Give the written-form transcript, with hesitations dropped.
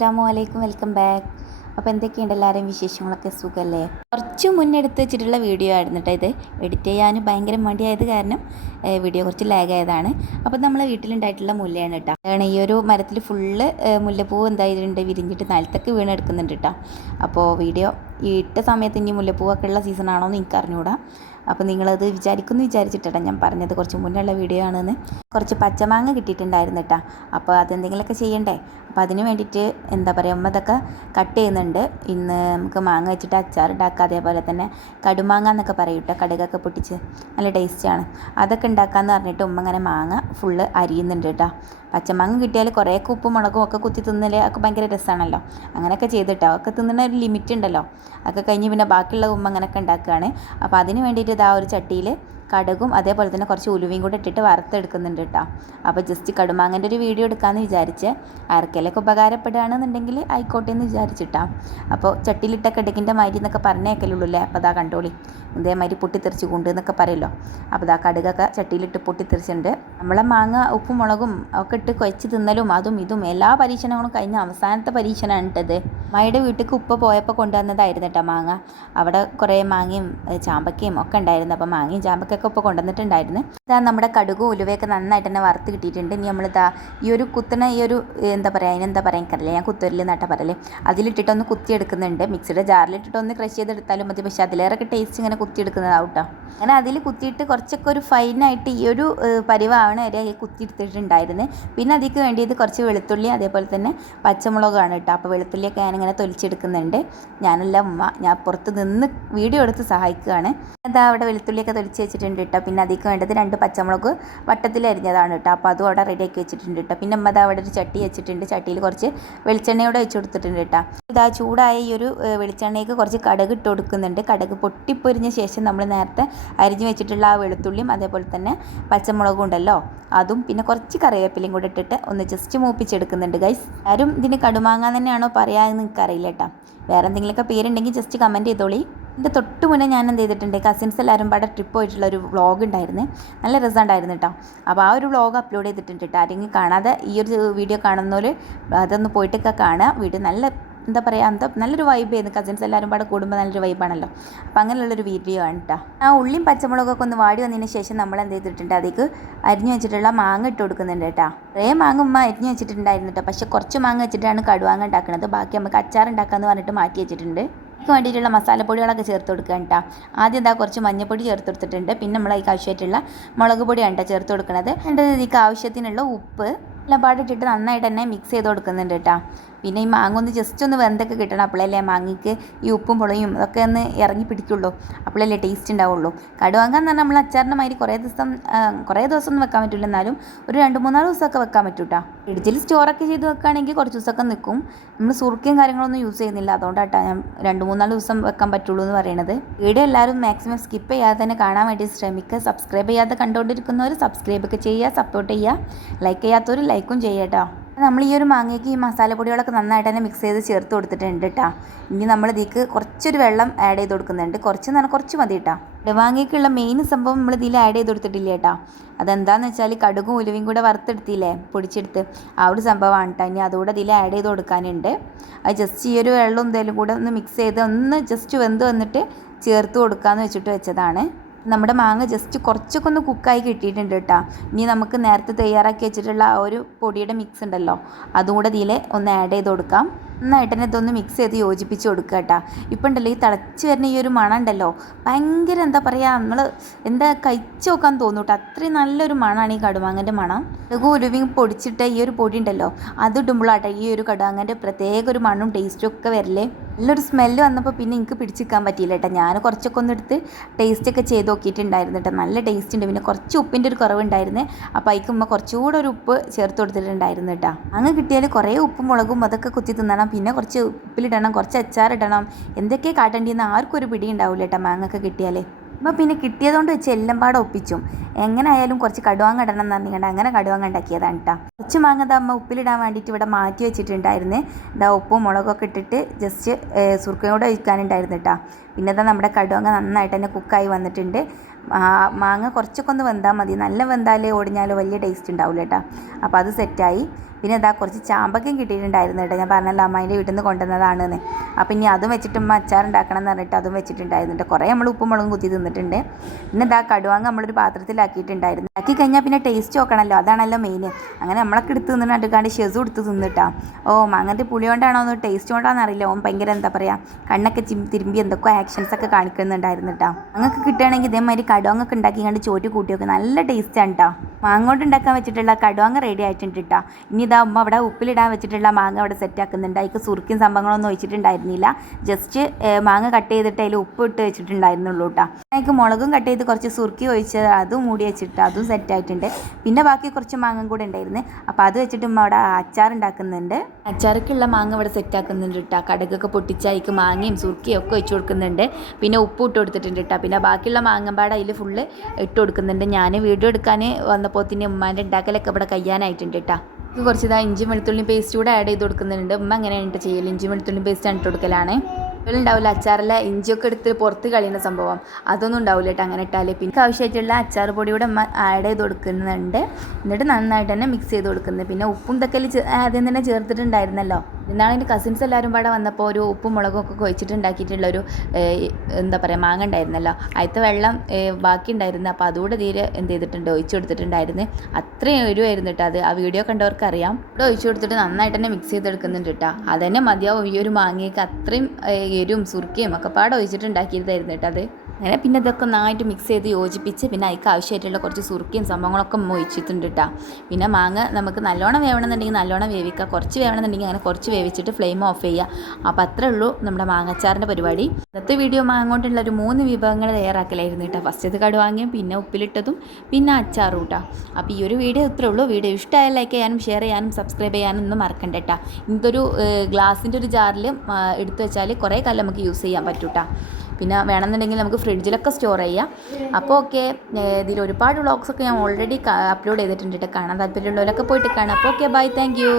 അസ്സാമു അലൈക്കും, welcome back. അപ്പോൾ എന്തൊക്കെയുണ്ട് എല്ലാവരെയും വിശേഷങ്ങളൊക്കെ? സുഖമല്ലേ? കുറച്ച് മുന്നേ എടുത്ത് വെച്ചിട്ടുള്ള വീഡിയോ ആയിരുന്നു കേട്ടോ ഇത്. എഡിറ്റ് ചെയ്യാൻ ഭയങ്കര മടിയായത് കാരണം വീഡിയോ കുറച്ച് ലാഗ് ആയതാണ്. അപ്പോൾ നമ്മളെ വീട്ടിലുണ്ടായിട്ടുള്ള മുല്ലയാണ് കേട്ടോ. അതാണ് ഈ ഒരു മരത്തിൽ ഫുള്ള് മുല്ലപ്പൂ എന്തായിട്ടുണ്ട് വിരിഞ്ഞിട്ട് നിലത്തൊക്കെ വീണെടുക്കുന്നുണ്ട് കേട്ടോ. അപ്പോൾ വീഡിയോ ഈ ഇട്ട സമയത്ത് ഇനി മുല്ലപ്പൂവൊക്കെ ഉള്ള സീസണാണോ എന്ന് എനിക്ക് അറിഞ്ഞുകൂടാ. അപ്പോൾ നിങ്ങളത് വിചാരിച്ചിട്ടാണ് ഞാൻ പറഞ്ഞത് കുറച്ച് മുന്നുള്ള വീഡിയോ ആണെന്ന്. കുറച്ച് പച്ചമാങ്ങ കിട്ടിയിട്ടുണ്ടായിരുന്നു കേട്ടോ. അപ്പോൾ അതെന്തെങ്കിലുമൊക്കെ ചെയ്യണ്ടേ. അപ്പോൾ അതിന് വേണ്ടിയിട്ട് എന്താ പറയുക, ഉമ്മ ഇതൊക്കെ കട്ട് ചെയ്യുന്നുണ്ട്. ഇന്ന് നമുക്ക് മാങ്ങ വെച്ചിട്ട് അച്ചാർ ഉണ്ടാക്കുക, അതേപോലെ തന്നെ കടുമാങ്ങ എന്നൊക്കെ പറയും കേട്ടോ, കടുകൊക്കെ പൊട്ടിച്ച് നല്ല ടേസ്റ്റാണ്. അതൊക്കെ ഉണ്ടാക്കാമെന്ന് പറഞ്ഞിട്ട് ഉമ്മ ഇങ്ങനെ മാങ്ങ ഫുള്ള് അരിയുന്നുണ്ട് കേട്ടോ. പച്ചമാങ്ങ കിട്ടിയാൽ കുറേയൊക്കെ ഉപ്പും മുളകും ഒക്കെ കുത്തി തിന്നൽ ഒക്കെ ഭയങ്കര രസമാണല്ലോ. അങ്ങനെയൊക്കെ ചെയ്തിട്ടോ, ഒക്കെ തിന്നുന്ന ഒരു ലിമിറ്റ് ഉണ്ടല്ലോ. ഒക്കെ കഴിഞ്ഞ് പിന്നെ ബാക്കിയുള്ള ഉമ്മ അങ്ങനെയൊക്കെ ഉണ്ടാക്കുകയാണ്. അപ്പോൾ അതിന് വേണ്ടിയിട്ട് ഇതാ ഒരു ചട്ടിയിൽ കടുകും അതേപോലെ തന്നെ കുറച്ച് ഉലുവയും കൂടെ ഇട്ടിട്ട് വറുത്തെടുക്കുന്നുണ്ട് കേട്ടോ. അപ്പോൾ ജസ്റ്റ് കടുമാങ്ങൻ്റെ ഒരു വീഡിയോ എടുക്കാമെന്ന് വിചാരിച്ച്, ആർക്കെങ്കിലൊക്കെ ഉപകാരപ്പെടുകയാണെന്നുണ്ടെങ്കിൽ ആയിക്കോട്ടെ എന്ന് വിചാരിച്ചിട്ടാ. അപ്പോൾ ചട്ടിയിലിട്ട കടുകിൻ്റെ മാതിരി എന്നൊക്കെ പറഞ്ഞേക്കലുള്ളൂ അല്ലേ. അപ്പോൾ അതാ കണ്ടോളി, ഇതേമാതിരി പൊട്ടിത്തെറിച്ച് കൊണ്ട് എന്നൊക്കെ പറയുമല്ലോ. അപ്പോൾ ഇതാ കടുകൊക്കെ ചട്ടിയിലിട്ട് പൊട്ടിത്തെറിച്ചിട്ടുണ്ട്. നമ്മളെ മാങ്ങ ഉപ്പും മുളകും ഒക്കെ ഇട്ട് കുഴച്ച് തിന്നലും അതും ഇതും എല്ലാ പരീക്ഷണങ്ങളും കഴിഞ്ഞ അവസാനത്തെ പരീക്ഷണമാണ് ഇട്ടത്. അമ്മയുടെ വീട്ടിലേക്ക് ഉപ്പ പോയപ്പോൾ കൊണ്ടുവന്നതായിരുന്നു കേട്ടോ മാങ്ങ. അവിടെ കുറേ മാങ്ങയും ചാമ്പക്കയും ഒക്കെ ഉണ്ടായിരുന്നു. അപ്പോൾ മാങ്ങയും ചാമ്പക്കൊക്കെ ഇപ്പോൾ കൊണ്ടുവന്നിട്ടുണ്ടായിരുന്നു. ഇതാ നമ്മുടെ കടുകും ഉലുവയൊക്കെ നന്നായിട്ട് തന്നെ വറുത്ത് കിട്ടിയിട്ടുണ്ട്. ഇനി നമ്മളിതാ ഈ ഒരു കുത്തണ ഈ ഒരു എന്താ പറയുക, അതിനെന്താ പറയാൻ എനിക്കറിയില്ല, ഞാൻ കുത്തരിൽ നട്ട പറയല്ലേ, അതിലിട്ടിട്ടൊന്ന് കുത്തിയെടുക്കുന്നുണ്ട്. മിക്സിയുടെ ജാറിലിട്ടിട്ടൊന്ന് ക്രഷ് ചെയ്തെടുത്താലും മതി, പക്ഷേ അതിലേറെ ടേസ്റ്റ് ഇങ്ങനെ കുത്തിയെടുക്കുന്നതാവും കേട്ടോ. അങ്ങനെ അതിൽ കുത്തിയിട്ട് കുറച്ചൊക്കെ ഒരു ഫൈനായിട്ട് ഈ ഒരു പരിവാണ് വരെ കുത്തിയെടുത്തിട്ടുണ്ടായിരുന്നു. പിന്നെ അതിലേക്ക് വേണ്ടിയത് കുറച്ച് വെളുത്തുള്ളി അതേപോലെ തന്നെ പച്ചമുളകാണ് കേട്ടോ. അപ്പോൾ വെളുത്തുള്ളിയൊക്കെ ഞാനിങ്ങനെ തൊലിച്ചെടുക്കുന്നുണ്ട്. ഞാനല്ല ഉമ്മ, ഞാൻ പുറത്ത് നിന്ന് വീഡിയോ എടുത്ത് സഹായിക്കുകയാണ്. അതാ അവിടെ വെളുത്തുള്ളിയൊക്കെ തൊലിച്ച് വെച്ചിട്ടുണ്ട് കേട്ടോ. പിന്നെ അതിലേക്ക് വേണ്ടത് 2 പച്ചമുളക് വട്ടത്തിൽ അരിഞ്ഞതാണ് കേട്ടോ. അപ്പോൾ അതും അവിടെ റെഡിയാക്കി വെച്ചിട്ടുണ്ട് കേട്ടോ. പിന്നെ അമ്മ അതാ അവിടെ ഒരു ചട്ടി വെച്ചിട്ടുണ്ട്. ചട്ടിയിൽ കുറച്ച് വെളിച്ചെണ്ണയോടെ വെച്ച് കൊടുത്തിട്ടുണ്ട് കേട്ടോ. ഇതാ ചൂടായ ഈ ഒരു വെളിച്ചെണ്ണയ്ക്ക് കുറച്ച് കടുക് ഇട്ട് കൊടുക്കുന്നുണ്ട്. കടുക് പൊട്ടിപ്പൊരിഞ്ഞ ശേഷം നമ്മൾ നേരത്തെ അരിഞ്ഞ് വെച്ചിട്ടുള്ള ആ വെളുത്തുള്ളിയും അതേപോലെ തന്നെ പച്ചമുളകും ഉണ്ടല്ലോ, അതും പിന്നെ കുറച്ച് കറിവേപ്പിലയും കൂടെ ഇട്ടിട്ട് ഒന്ന് ജസ്റ്റ് മൂപ്പിച്ചെടുക്കുന്നുണ്ട് ഗൈസ്. ആരും ഇതിന് കടുമാങ്ങ തന്നെയാണോ പറയാമെന്ന് എനിക്കറിയില്ല കേട്ടോ. വേറെ എന്തെങ്കിലുമൊക്കെ പേരുണ്ടെങ്കിൽ ജസ്റ്റ് കമൻറ്റ് ചെയ്തോളി. എൻ്റെ തൊട്ട് മുന്നേ ഞാൻ എന്ത് ചെയ്തിട്ടുണ്ട്, കസിൻസ് എല്ലാവരും പാടെ ട്രിപ്പ് പോയിട്ടുള്ള ഒരു വ്ളോഗ് ഉണ്ടായിരുന്നു. നല്ല രസമുണ്ടായിരുന്നു കേട്ടോ. അപ്പോൾ ആ ഒരു വ്ളോഗ് അപ്ലോഡ് ചെയ്തിട്ടുണ്ട് കേട്ടോ. ആരെങ്കിലും കാണാതെ ഈ ഒരു വീഡിയോ കാണുന്നവർ അതൊന്ന് പോയിട്ടൊക്കെ കാണുക. വീഡിയോ നല്ല എന്താ പറയുക, നല്ലൊരു വൈബ് ചെയ്യുന്നു. കസിൻസ് എല്ലാവരും പാടെ കൂടുമ്പോൾ നല്ലൊരു വൈബാണല്ലോ. അപ്പോൾ അങ്ങനെയുള്ളൊരു വീഡിയോ ആണ് കേട്ടോ. ആ ഉള്ളിയും പച്ചമുളകൊക്കെ ഒന്ന് വാടി വന്നതിന് ശേഷം നമ്മൾ എന്ത് ചെയ്തിട്ടുണ്ട്, അതിലേക്ക് അരിഞ്ഞു വെച്ചിട്ടുള്ള മാങ്ങ ഇട്ട് കൊടുക്കുന്നുണ്ട് കേട്ടോ. കുറേ മാങ്ങ ഉമ്മ അരിഞ്ഞു വെച്ചിട്ടുണ്ടായിരുന്നു കേട്ടോ. പക്ഷേ കുറച്ച് മാങ്ങ വെച്ചിട്ടാണ് കടുവാങ്ങ ഉണ്ടാക്കുന്നത്. ബാക്കി നമുക്ക് അച്ചാർ ഉണ്ടാക്കാമെന്ന് പറഞ്ഞിട്ട് മാറ്റി വെച്ചിട്ടുണ്ട്. അതിന് വേണ്ടിയിട്ടുള്ള മസാലപ്പൊടികളൊക്കെ ചേർത്ത് കൊടുക്കുക കേട്ടോ. ആദ്യം എന്താ കുറച്ച് മഞ്ഞൾപ്പൊടി ചേർത്ത് കൊടുത്തിട്ടുണ്ട്. പിന്നെ നമ്മൾ അതിലേക്ക് ആവശ്യമായിട്ടുള്ള മുളക് പൊടിയാണ് കേട്ടോ ചേർത്ത് കൊടുക്കുന്നത്. ഇതിലേക്ക് ആവശ്യത്തിനുള്ള ഉപ്പ് എല്ലാം പാടിട്ടിട്ട് നന്നായിട്ട് തന്നെ മിക്സ് ചെയ്ത് കൊടുക്കുന്നുണ്ട് കേട്ടോ. പിന്നെ ഈ മാങ്ങ ഒന്ന് ജസ്റ്റ് ഒന്ന് വെന്തൊക്കെ കിട്ടണം. അപ്പോഴല്ലേ മാങ്ങയ്ക്ക് ഈ ഉപ്പും പുളയും ഇതൊക്കെ ഒന്ന് ഇറങ്ങി പിടിക്കുള്ളൂ. അപ്പോഴല്ലേ ടേസ്റ്റ് ഉണ്ടാവുള്ളൂ. കടുവാങ്ങ എന്ന് പറഞ്ഞാൽ നമ്മൾ അച്ചാറിൻ്റെ മാതിരി കുറേ ദിവസം ഒന്നും വെക്കാൻ പറ്റില്ല. എന്നാലും ഒരു 2-3 ദിവസമൊക്കെ വെക്കാൻ പറ്റും കേട്ടോ. ഫ്രിഡ്ജിൽ സ്റ്റോറൊക്കെ ചെയ്ത് വെക്കുകയാണെങ്കിൽ കുറച്ച് ദിവസമൊക്കെ നിൽക്കും. നമ്മൾ സുറുക്കയും കാര്യങ്ങളൊന്നും യൂസ് ചെയ്യുന്നില്ല, അതുകൊണ്ടാട്ടോ ഞാൻ 2-3 ദിവസം വെക്കാൻ പറ്റുള്ളൂ എന്ന് പറയുന്നത്. വീഡിയോ എല്ലാവരും മാക്സിമം സ്കിപ്പ് ചെയ്യാതെ തന്നെ കാണാൻ വേണ്ടി ശ്രമിക്കുക. സബ്സ്ക്രൈബ് ചെയ്യാതെ കണ്ടുകൊണ്ടിരിക്കുന്നവർ സബ്സ്ക്രൈബൊക്കെ ചെയ്യുക, സപ്പോർട്ട് ചെയ്യുക. ലൈക്ക് ചെയ്യാത്തവർ ലൈക്കും ചെയ്യുക കേട്ടോ. നമ്മൾ ഈ ഒരു മാങ്ങയ്ക്ക് ഈ മസാലപ്പൊടികളൊക്കെ നന്നായിട്ട് തന്നെ മിക്സ് ചെയ്ത് ചേർത്ത് കൊടുത്തിട്ടുണ്ട് കേട്ടോ. ഇനി നമ്മൾ ഇതിലേക്ക് കുറച്ചൊരു വെള്ളം ആഡ് ചെയ്ത് കൊടുക്കുന്നുണ്ട്. കുറച്ച് മതി കേട്ടോ. മാങ്ങയ്ക്കുള്ള മെയിൻ സംഭവം നമ്മൾ ഇതിൽ ആഡ് ചെയ്ത് കൊടുത്തിട്ടില്ല കേട്ടോ. അതെന്താണെന്ന് വെച്ചാൽ കടുകും ഉലുവയും കൂടെ വറുത്തെടുത്തില്ലേ, പൊടിച്ചെടുത്ത്, ആ ഒരു സംഭവമാണ് കേട്ടോ. ഇനി അതുകൂടെ ഇതിൽ ആഡ് ചെയ്ത് കൊടുക്കാനുണ്ട്. അത് ജസ്റ്റ് ഈ ഒരു വെള്ളം എന്തെങ്കിലും കൂടെ ഒന്ന് മിക്സ് ചെയ്ത് ഒന്ന് ജസ്റ്റ് വെന്ത് വന്നിട്ട് ചേർത്ത് കൊടുക്കാമെന്ന് വെച്ചിട്ട് വെച്ചതാണ്. നമ്മുടെ മാങ്ങ ജസ്റ്റ് കുറച്ചൊക്കെ ഒന്ന് കുക്കായി കിട്ടിയിട്ടുണ്ട് കേട്ടോ. ഇനി നമുക്ക് നേരത്തെ തയ്യാറാക്കി വെച്ചിട്ടുള്ള ആ ഒരു പൊടിയുടെ മിക്സ് ഉണ്ടല്ലോ, അതും കൂടെ ഇതിൽ ഒന്ന് ആഡ് ചെയ്ത് കൊടുക്കാം. നന്നായിട്ട് തന്നെ ഇതൊന്ന് മിക്സ് ചെയ്ത് യോജിപ്പിച്ച് കൊടുക്കുക കേട്ടോ. ഇപ്പം ഉണ്ടല്ലോ ഈ തിളച്ച് വരുന്ന ഈ ഒരു മണം ഉണ്ടല്ലോ, ഭയങ്കര എന്താ പറയുക, നമ്മൾ എന്താ കഴിച്ച് നോക്കാൻ തോന്നും കേട്ടോ. അത്രയും നല്ലൊരു മണമാണ് ഈ കടുമാങ്ങൻ്റെ മണം. കടുകും ഉലുവയും പൊടിച്ചിട്ട് ഈ ഒരു പൊടി ഉണ്ടല്ലോ, അത് ഇടുമ്പോഴാട്ടോ ഈ ഒരു കടുമാങ്ങൻ്റെ പ്രത്യേക ഒരു മണവും ടേസ്റ്റും ഒക്കെ വരല്ലേ. നല്ലൊരു സ്മെല്ല് വന്നപ്പോൾ പിന്നെ എനിക്ക് പിടിച്ചിരിക്കാൻ പറ്റിയില്ല കേട്ടോ. ഞാൻ കുറച്ചൊക്കെ ഒന്ന് എടുത്ത് ടേസ്റ്റൊക്കെ ചെയ്ത് നോക്കിയിട്ടുണ്ടായിരുന്നു കേട്ടോ. നല്ല ടേസ്റ്റ് ഉണ്ട്. പിന്നെ കുറച്ച് ഉപ്പിൻ്റെ ഒരു കുറവുണ്ടായിരുന്നു. അപ്പോൾ അതിക്ക് ഉമ്മ കുറച്ചുകൂടെ ഒരു ഉപ്പ് ചേർത്ത് കൊടുത്തിട്ടുണ്ടായിരുന്നു കേട്ടോ. അങ്ങ് കിട്ടിയാൽ കുറേ ഉപ്പും മുളകും അതൊക്കെ കുത്തി തിന്നണം. പിന്നെ കുറച്ച് ഉപ്പിലിടണം, കുറച്ച് അച്ചാറിടണം, എന്തൊക്കെ കാട്ടേണ്ടിയെന്ന് ആർക്കും ഒരു പിടി ഉണ്ടാവില്ല കേട്ടോ മാങ്ങൊക്കെ കിട്ടിയാൽ. അപ്പോൾ പിന്നെ കിട്ടിയതുകൊണ്ട് വെച്ച് എല്ലാം പാടെ ഒപ്പിച്ചും. എങ്ങനെ ആയാലും കുറച്ച് കടുവാങ്ങ ഇടണം എന്ന് പറഞ്ഞിട്ട് അങ്ങനെ കടുവാങ്ങ ഉണ്ടാക്കിയതാണ് കേട്ടോ. കുറച്ച് മാങ്ങ അമ്മ ഉപ്പിലിടാൻ വേണ്ടിയിട്ട് ഇവിടെ മാറ്റി വെച്ചിട്ടുണ്ടായിരുന്നു. ഉപ്പും മുളകൊക്കെ ഇട്ടിട്ട് ജസ്റ്റ് സുർക്കയോടെ ഒഴിക്കാനുണ്ടായിരുന്നു കേട്ടോ. പിന്നെ ഇതാ നമ്മുടെ കടുവങ്ങ നന്നായിട്ട് തന്നെ കുക്കായി വന്നിട്ടുണ്ട്. മാങ്ങ കുറച്ചൊക്കെ ഒന്ന് വെന്താൽ മതി, നല്ല വെന്താൽ ഒടിഞ്ഞാൽ വലിയ ടേസ്റ്റ് ഉണ്ടാവില്ല കേട്ടോ. അപ്പോൾ അത് സെറ്റായി. പിന്നെ ഇതാ കുറച്ച് ചാമ്പക്കയും കിട്ടിയിട്ടുണ്ടായിരുന്നു കേട്ടോ. ഞാൻ പറഞ്ഞല്ലോ അമ്മേൻ്റെ വീട്ടിൽ നിന്ന് കൊണ്ടുവന്നതാണെന്ന്. അപ്പോൾ ഇനി അതും വെച്ചിട്ട് അച്ചാർ ഉണ്ടാക്കണം എന്ന് പറഞ്ഞിട്ട് അതും വെച്ചിട്ടുണ്ടായിരുന്നു കേട്ടോ. കുറേ നമ്മൾ ഉപ്പും മുളകും കുത്തി തിന്നിട്ടുണ്ട്. പിന്നെ ഇതാ കടുവാങ്ങ നമ്മളൊരു പാത്രത്തിലാക്കിയിട്ടുണ്ടായിരുന്നു. ആക്കി കഴിഞ്ഞാൽ പിന്നെ ടേസ്റ്റ് നോക്കണമല്ലോ, അതാണല്ലോ മെയിൻ. അങ്ങനെ നമ്മളൊക്കെ എടുത്ത് തിന്നിട്ട് അടുക്കാണ്ട് ഷെസു എടുത്ത് തിന്നിട്ടാ. മാങ്ങൻ്റെ പുളി കൊണ്ടാണോ ഒന്ന് ടേസ്റ്റ് കൊണ്ടാണെന്ന് അറിയില്ല. ഓൻ ഭയങ്കര എന്താ പറയുക, കണ്ണൊക്കെ തിരുമ്പി എന്തൊക്കെ ആക്ഷൻസ് ഒക്കെ കാണിക്കുന്നുണ്ടായിരുന്നു കേട്ടോ. അങ്ങക്ക് കിട്ടുകയാണെങ്കിൽ ഇതേമാതിരി കടുവാങ്ങൊക്കെ ഉണ്ടാക്കി കണ്ട് ചോറ്റ് കൂട്ടിയൊക്കെ നല്ല ടേസ്റ്റാണ് കേട്ടോ. മാങ്ങ കൊണ്ട് ഉണ്ടാക്കാൻ വെച്ചിട്ടുള്ള കടുവാങ്ങ റെഡി ആയിട്ടുണ്ട് കേട്ടോ. ഇനി ഇതാ ഉമ്മ അവിടെ ഉപ്പിലിടാൻ വെച്ചിട്ടുള്ള മാങ്ങ അവിടെ സെറ്റ് ആക്കുന്നുണ്ട്. അതിക്ക് സുറുക്കിയും സംഭവങ്ങളൊന്നും ഒഴിച്ചിട്ടുണ്ടായിരുന്നില്ല. ജസ്റ്റ് മാങ്ങ കട്ട് ചെയ്തിട്ട് അതിൽ ഉപ്പ് ഇട്ട് വെച്ചിട്ടുണ്ടായിരുന്നുള്ളൂ കേട്ടോ. അതിക്ക് മുളകും കട്ട് ചെയ്ത് കുറച്ച് സുറുക്കി ഒഴിച്ച് അതും മൂടി വെച്ചിട്ട് അതും സെറ്റ് ആയിട്ടുണ്ട്. പിന്നെ ബാക്കി കുറച്ച് മാങ്ങ കൂടെ ഉണ്ടായിരുന്നു. അപ്പോൾ അത് വെച്ചിട്ട് ഉമ്മ അവിടെ അച്ചാർ ഉണ്ടാക്കുന്നുണ്ട്. അച്ചാറൊക്കെയുള്ള മാങ്ങ ഇവിടെ സെറ്റ് ആക്കുന്നുണ്ട് കേട്ടോ. കടുകൊക്കെ പൊട്ടിച്ച് അതിക്ക് മാങ്ങയും സുറുക്കിയും ഒക്കെ ഒഴിച്ച് കൊടുക്കുന്നുണ്ട്. പിന്നെ ഉപ്പ് ഇട്ട് കൊടുത്തിട്ടുണ്ട് കേട്ടോ. പിന്നെ ബാക്കിയുള്ള മാങ്ങമ്പാട് അതിൽ ഫുള്ള് ഇട്ട് കൊടുക്കുന്നുണ്ട്. ഞാൻ വീഡിയോ എടുക്കാൻ വന്നപ്പോൾ തന്നെ ഉമ്മാൻ്റെ ഉണ്ടാക്കലൊക്കെ ഇവിടെ കഴിയാനായിട്ടുണ്ട് കേട്ടോ. കുറച്ച് ഇഞ്ചി വെളുത്തുള്ളി പേസ്റ്റ് കൂടെ ആഡ് ചെയ്ത് കൊടുക്കുന്നുണ്ട്. ഉമ്മ എങ്ങനെയാണ് ചെയ്യൽ, ഇഞ്ചി വെളുത്തുള്ളി പേസ്റ്റ് ഇട്ട് കൊടുക്കലാണ്. ഉണ്ടാവില്ല അച്ചാറിലെ ഇഞ്ചിയൊക്കെ എടുത്ത് പുറത്ത് കളയുന്ന സംഭവം, അതൊന്നും ഉണ്ടാവില്ല കേട്ടോ അങ്ങനെ ഇട്ടാൽ. പിന്നെ ആവശ്യമായിട്ടുള്ള അച്ചാർ പൊടി കൂടെ ആഡ് ചെയ്ത് കൊടുക്കുന്നുണ്ട്. എന്നിട്ട് നന്നായിട്ട് തന്നെ മിക്സ് ചെയ്ത് കൊടുക്കുന്നത്. പിന്നെ ഉപ്പും ഇതൊക്കെ ആദ്യം തന്നെ ചേർത്തിട്ടുണ്ടായിരുന്നല്ലോ. ഇന്നാണ് എൻ്റെ കസിൻസ് എല്ലാവരും പാടെ വന്നപ്പോൾ ഒരു ഉപ്പും മുളകും ഒക്കെ കുഴച്ചിട്ടുണ്ടാക്കിയിട്ടുള്ളൊരു എന്താ പറയുക മാങ്ങ ഉണ്ടായിരുന്നല്ലോ. അതിലത്തെ വെള്ളം ബാക്കി ഉണ്ടായിരുന്നു. അപ്പോൾ അതുകൂടെ തീരെ എന്ത് ചെയ്തിട്ടുണ്ട് ഒഴിച്ചു കൊടുത്തിട്ടുണ്ടായിരുന്നു. അത്രയും എരിവായിരുന്നു കേട്ടോ. അത് ആ വീഡിയോ കണ്ടവർക്ക് അറിയാം. ഇവിടെ ഒഴിച്ചു കൊടുത്തിട്ട് നന്നായിട്ട് തന്നെ മിക്സ് ചെയ്തെടുക്കുന്നുണ്ട് കേട്ടോ. അതന്നെ മതിയാവും ഈ ഒരു മാങ്ങയൊക്കെ അത്രയും എരിവും സുർക്കയും ഒക്കെ പാടെ ഒഴിച്ചിട്ടുണ്ടാക്കിയതായിരുന്നു കേട്ടോ അത്. അങ്ങനെ പിന്നെ ഇതൊക്കെ നന്നായിട്ട് മിക്സ് ചെയ്ത് യോജിപ്പിച്ച് പിന്നെ അതിക്ക് ആവശ്യമായിട്ടുള്ള കുറച്ച് സുർക്കയും സംഭവങ്ങളൊക്കെ ഒഴിച്ചിട്ടുണ്ട് കേട്ടോ. പിന്നെ മാങ്ങ നമുക്ക് നല്ലോണം വേവണമെന്നുണ്ടെങ്കിൽ നല്ലോണം വേവിക്കുക, കുറച്ച് വേവണമെന്നുണ്ടെങ്കിൽ അങ്ങനെ കുറച്ച് വേവിച്ചിട്ട് ഫ്ലെയിം ഓഫ് ചെയ്യുക. അപ്പോൾ അത്രേ ഉള്ളൂ നമ്മുടെ മാങ്ങച്ചാറിൻ്റെ പരിപാടി. ഇന്നത്തെ വീഡിയോ മാങ്ങ കൊണ്ടുള്ള ഒരു 3 വിഭവങ്ങൾ തയ്യാറാക്കലായിരുന്നു കേട്ടോ. ഫസ്റ്റ് ഇത് കടുവാങ്ങയും പിന്നെ ഉപ്പിലിട്ടതും പിന്നെ അച്ചാറും കേട്ടോ. അപ്പോൾ ഈ ഒരു വീഡിയോ ഇത്രേ ഉള്ളൂ. വീഡിയോ ഇഷ്ടമായ ലൈക്ക് ചെയ്യാനും ഷെയർ ചെയ്യാനും സബ്സ്ക്രൈബ് ചെയ്യാനും ഒന്നും മറക്കണ്ട കേട്ടോ. ഇതൊരു ഗ്ലാസിൻ്റെ ഒരു ജാറിൽ എടുത്തു വെച്ചാൽ കുറേ കാലം നമുക്ക് യൂസ് ചെയ്യാൻ പറ്റും കേട്ടോ. പിന്നെ വേണമെന്നുണ്ടെങ്കിൽ നമുക്ക് ഫ്രിഡ്ജിലൊക്കെ സ്റ്റോർ ചെയ്യാം. അപ്പോൾ ഓക്കെ, ഇതിൽ ഒരുപാട് വ്ളോഗ്സൊക്കെ ഞാൻ ഓൾറെഡി അപ്ലോഡ് ചെയ്തിട്ടുണ്ട് കേട്ടോ. കാണാൻ താല്പര്യമുള്ളവരൊക്കെ പോയിട്ട് കാണാം. അപ്പോൾ ഓക്കെ, ബൈ, താങ്ക് യു.